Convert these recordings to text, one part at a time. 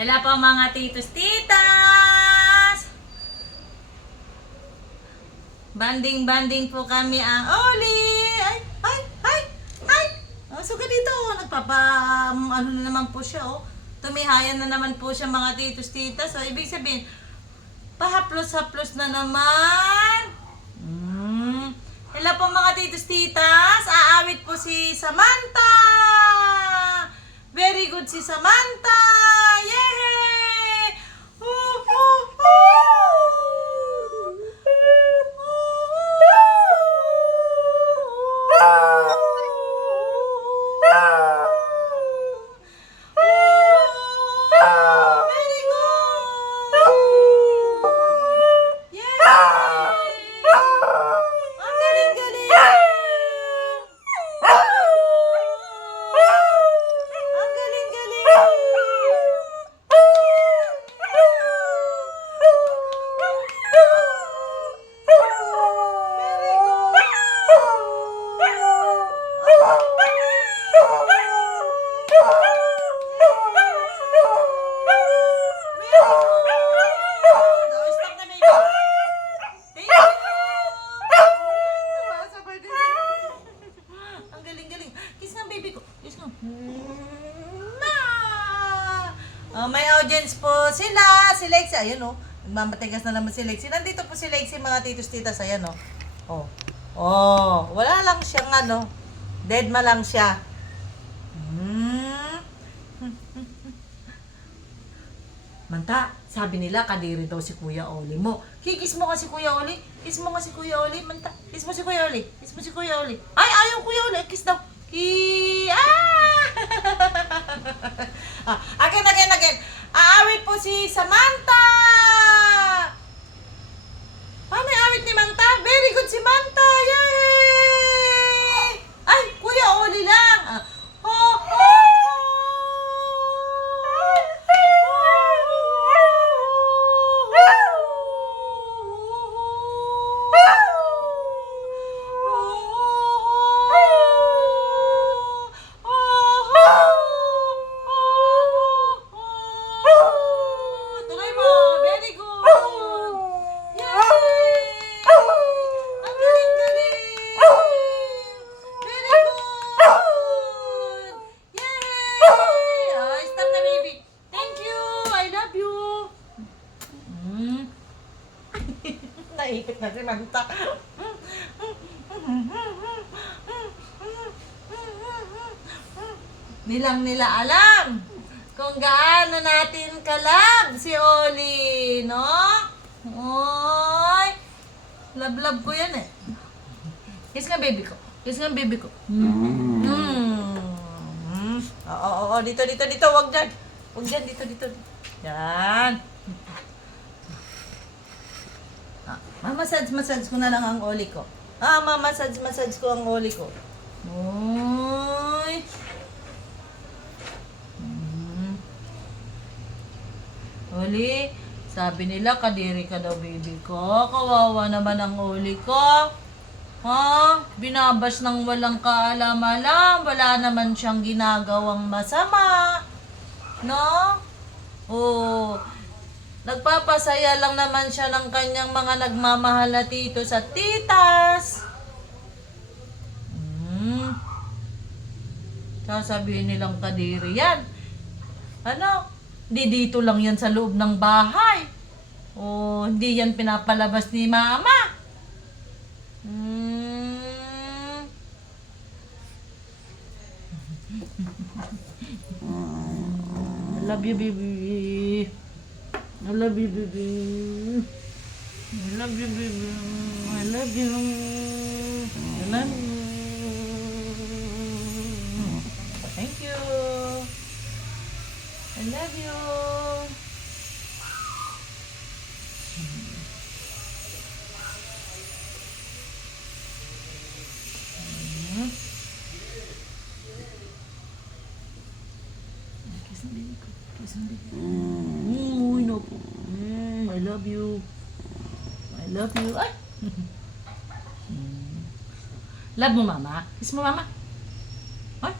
Hello po mga titos, titas! Banding-banding po kami ang Oli! Ay! Oh, so ganito, ano na naman po siya, oh. Tumihayan na naman po siya mga titos, titas. So, ibig sabihin, pahaplos-haplos na naman. Hello po mga titos, titas. Aawit po si Samantha! Very good si Samantha! Yay! Very good! Yay! Ang galing-galing! Ang galing-galing! Ang galing-galing. Kiss nga baby ko. Kiss nga. May audience po sila. Si Lexi. Ayan o. Nagmamatigas na naman si Lexi. Nandito po si Lexi mga titos titas. Ayan o. Wala lang siyang dead ma lang siya. Manta, sabi nila kadiri daw si Kuya Oli mo. Kikis mo ka si Kuya Oli. Kiss mo nga si Kuya Oli. Manta, kiss mo si Kuya Oli. Kiss mo si Kuya Oli. Ay, ayaw Kuya Oli. Kiss daw. Again. Aawit po si Samantha. Paano yung awit ni Manta? Very good si Manta. Yay! Ay, Kuya Oli lang. Tuloy mo. Very good. Yay! Ang galing-galing. Very good. Yay! Stop na baby. Thank you. I love you. Naipit na si Manta. Nilang nila alam kung gaano natin kalab si Oli, no? Oy! Love ko yan eh. Kiss nga baby ko. Kiss nga baby ko. Oo, dito. Wag dyan. Dito. Yan. Massage ko na lang ang Oli ko. Massage ko ang Oli ko. Oy! Oli, sabi nila kadiri ka daw baby ko. Kawawa naman ang Oli ko. Binabas ng walang kaalam-alam. Wala naman siyang ginagawang masama. No? Nagpapasaya lang naman siya ng kanyang mga nagmamahal na titos at titas. Sasabihin nilang kadiri yan. Di dito lang yan sa loob ng bahay. Hindi yan pinapalabas ni Mama. I love you, baby. I love you, baby. I love you, baby. I love you. I love you. Thank you. I love you. Kiss ang baby ko. Kiss ang baby ko. Uy, no po. I love you. I love you. Ay! Love mo, Mama? Kiss mo, Mama? Ay!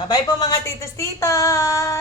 Bye-bye po mga titos titas!